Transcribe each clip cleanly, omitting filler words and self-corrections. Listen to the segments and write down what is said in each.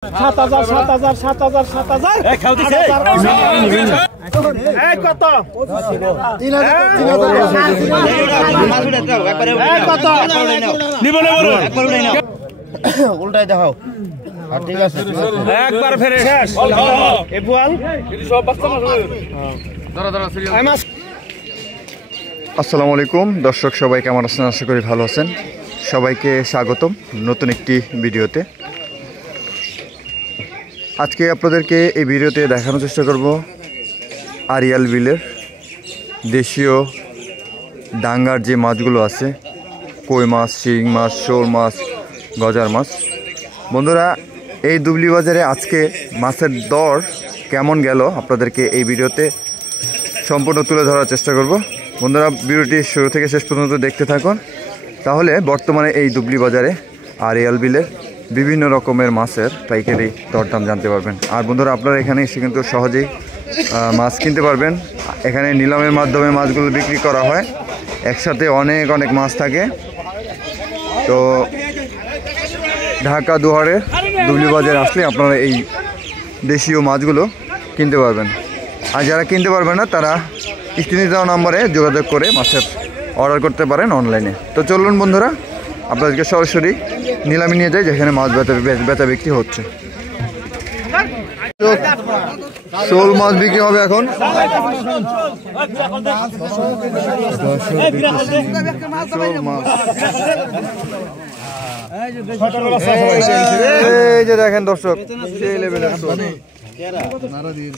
7,000 7,000 7,000 7,000 কত উল্টাই দেখাও ঠিক আছে একবার ফেরে শেষ এই বল সব বাচ্চা মাছ আসসালামু আলাইকুম দর্শক, সবাই কেমন আছেন? আশা করি ভালো আছেন। সবাইকে স্বাগতম নতুন একটি ভিডিওতে। আজকে আপনাদেরকে এই ভিডিওতে দেখানোর চেষ্টা করব আড়িয়াল বিলের দেশীয় ডাঙ্গার যে মাছগুলো আছে, কই মাছ, শিং মাছ, শোল মাছ, গজার মাছ। বন্ধুরা, এই দুবলি বাজারে আজকে মাছের দর কেমন গেল আপনাদেরকে এই ভিডিওতে সম্পূর্ণ তুলে ধরার চেষ্টা করব। বন্ধুরা, ভিডিওটি শুরু থেকে শেষ পর্যন্ত দেখতে থাকুন, তাহলে বর্তমানে এই দুবলি বাজারে আড়িয়াল বিলের বিভিন্ন রকমের মাছের পাইকারি দরদাম জানতে পারবেন। আর বন্ধুরা, আপনারা এখানে এসে কিন্তু সহজেই মাছ কিনতে পারবেন। এখানে নিলামের মাধ্যমে মাছগুলো বিক্রি করা হয়, একসাথে অনেক অনেক মাছ থাকে। তো ঢাকা দুয়ারে দুবলি বাজারে আসলে আপনারা এই দেশীয় মাছগুলো কিনতে পারবেন। আর যারা কিনতে পারবেন না, তারা স্ক্রিনে দেওয়া নম্বরে যোগাযোগ করে মাছের অর্ডার করতে পারেন অনলাইনে। তো চলুন বন্ধুরা, আপনাদেরকে সরাসরি নিলামে নিয়ে যাই, যেখানে মাছ বেচা বিক্রি হচ্ছে। শোল মাছ বিক্রি হবে এখন। এই যে দেখেন দর্শক, সেই লেভেলের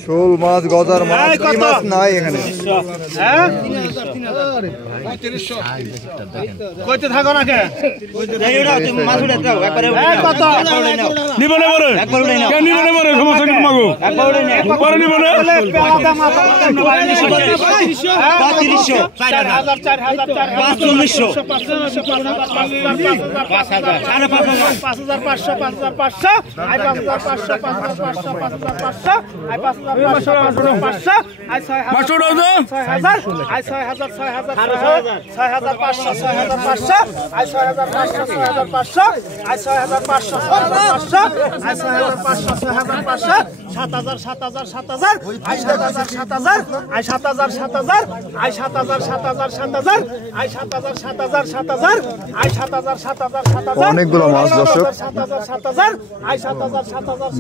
শোল মাছ, গজার মাছ, কি মাছ নাই এখানে। কইতে থাকো না কে অনেকগুলো মাছ দর্শক,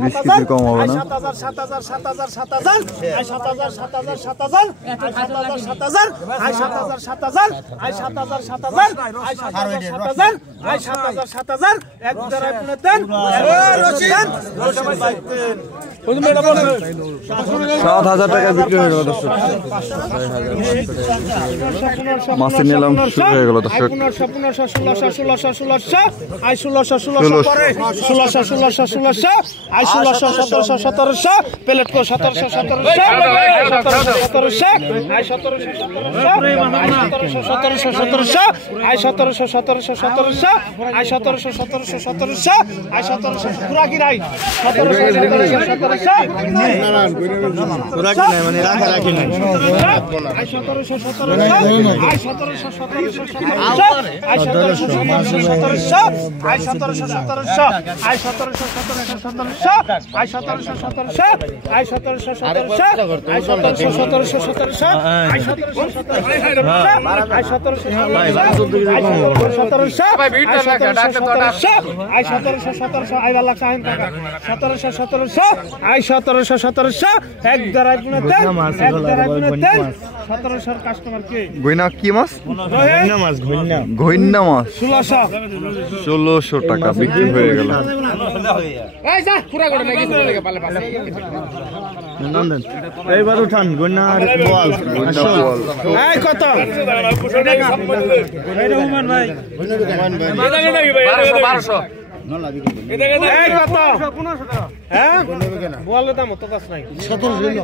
বিস্কিট কম হবে না। টাকা বিক্রি হয়ে গেল দর্শক, মাছের নিলাম শুরু হয়ে গেল দর্শক। 16 প্লেট কো 1700 কাস্টমার কে গইনা কি মাছ? ঘইন্না মাছ 1600 টাকা বিক্রি হয়ে গেল। এইবার উঠান গইনা আর বল কত বোয়ালের দাম তো কাছ নাই 1700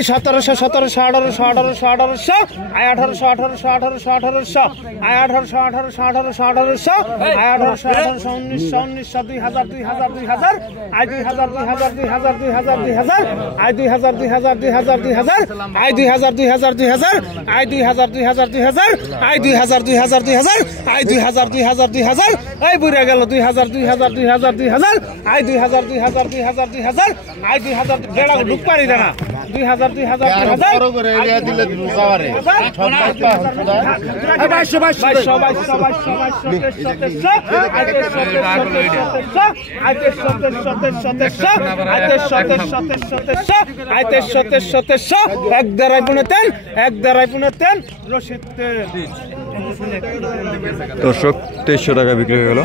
1700 1700 1800 1800 I 1800 1800 1800 1800 I 1800 1800 1800 1800 I 1800 1800 1900 2000 2000 2000 I 2000 2000 2000 2000 2000 I 2000 2000 2000 2000 I 2000 2000 2000 I 2000 2000 2000 I 2000 2000 2000 I 2000 2000 2000 এই বুইরা গেল 2000 2000 2000 2000 আই 2000 2000 2000 2000 আই 2000 বেড়া ঢুক পারি না 2000 2000 2000 বড় করে এরিয়া দিলে দুসাওয়ারে এক দাঁড়াই পুনে তেল রশিদ দর্শক 2300 টাকা বিক্রি হয়ে গেল।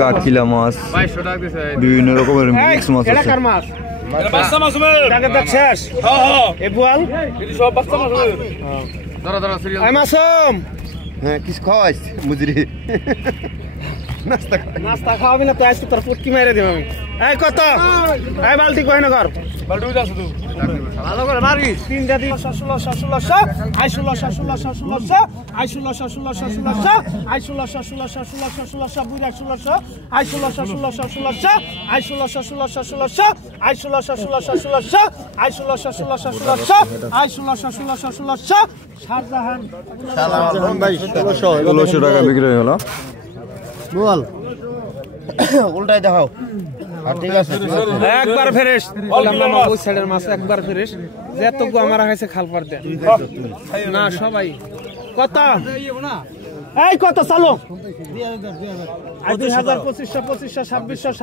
কাকিলা মাছ, বিভিন্ন রকমের মিক্স মাছ আছে। শেষ হ্যাঁ কিছু খাওয়াইছ মুজরি নাস্তা খাওয়াবি না তো আজকে তোর পুটকি মেরে দেব আমি। এই কত এই বালতি কই না কর ভালো করে মারি তিনটা দিন 1600 1600 আই 1600 1600 1600 আই 1600 1600 1600 আই 1600 1600 1600 1600 বুইরা 1600 I 1600 1600 1600 I 1600 1600 1600 I 1600 1600 1600 I 1600 1600 1600 I 1600 1600 1600 Shahjahan ভাই 1600 টাকা বিক্রি হয়ে গেল। বল উল্টাই দেখাও ঠিক আছে একবার ফ্রেশ বললাম না ওই সাইডের মাছ একবার ফ্রেশ যেতগু আমার কাছে খাল পার দেন না সবাই কত এই কত চালু 2000 2500 2500 2600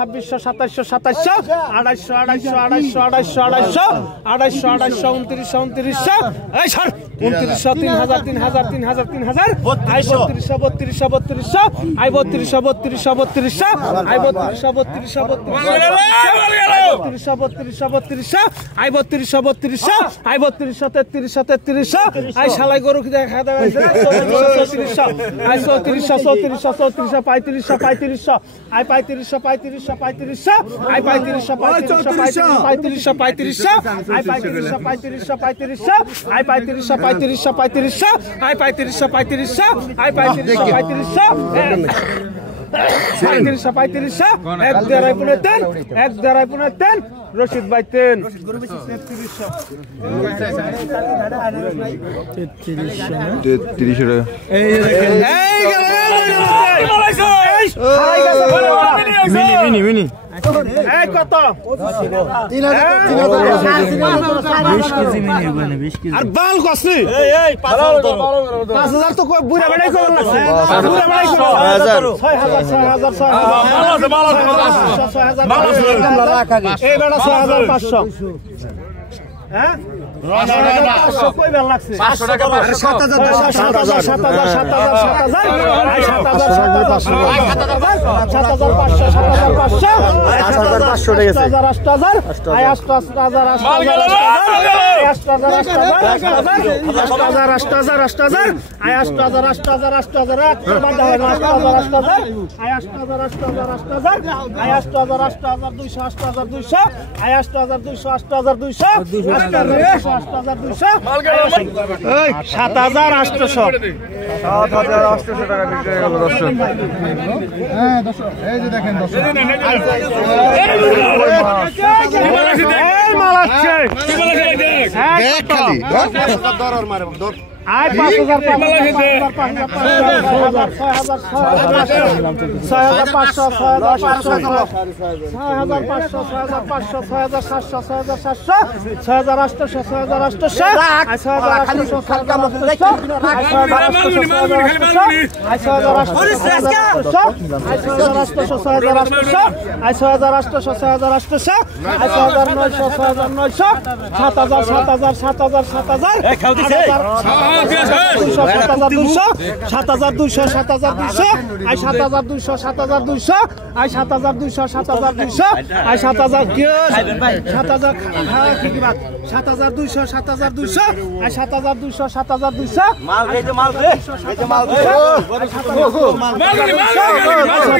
2600 2700 2700 2800 2800 2800 2800 2900 এই সর 2900 3000 3000 3000 3000 আই 3200 3200 3200 আই 3200 3200 3200 আই 3200 3200 3200 আই 3200 3200 আই 3200 3300 3300 আই শালাই গরু দেখা দাও 3400 আই 3400 3400 3400 3500 3500 আই 3500 3500 3500 আই 3500 3500 3500 3500 আই 3500 3500 3500 আই 3500 3500 3500 আই 3500 3500 আই 3500 3500 এক দেড়াই পুনে তেন রশিদ ভাই তেন 3300 টাকা। মিনি এই কত 20 আর বাল কসনি 5000 তো কই বুড়া বেড়াই করন লাগছে বুড়া বেড়াই করন 6000 এই বেড়া 6500 হ্যাঁ 500 কই বেল লাগছে 500 টাকা 7000 7800 টাকা বিক্রি হয়ে গেল। দর্শক হ্যাঁ দর্শক এই যে দেখেন দর্শক মাল আছে খালি দর মারে দর আয় 5000 7200 7200 7200 আই 7200 7200 মাল এই যে মাল দে এই যে মাল দে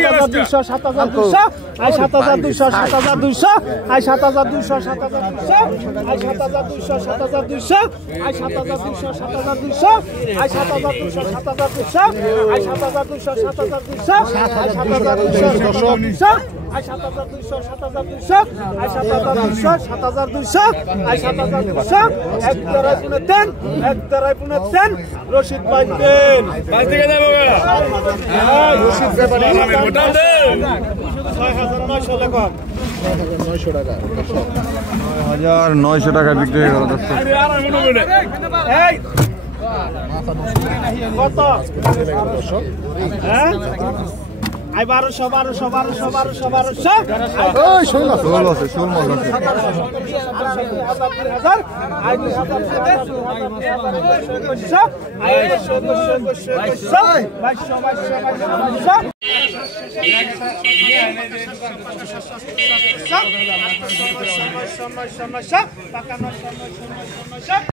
7200 7200 I 7200 7200 I 7200 7200 I 7200 7200 I 7200 7200 I 7200 7200 I 7200 7200 I 7200 I 7200 7200 I 7200 7200 I 7200 এক তারাই পুনে দেন এক তারাই পুনে দেন রশিদ ভাই দেন পাঁচ থেকে যাবো রশিদ ব্যাপারী মোটা দেন 6900 টাকা 9,900 টাকা বিক্রি হয়ে গেল দর্শক। এই কত হ্যাঁ আই 1200 1200 1200 1200 1200 শোল আছে, শোল মাছ আছে। টাকা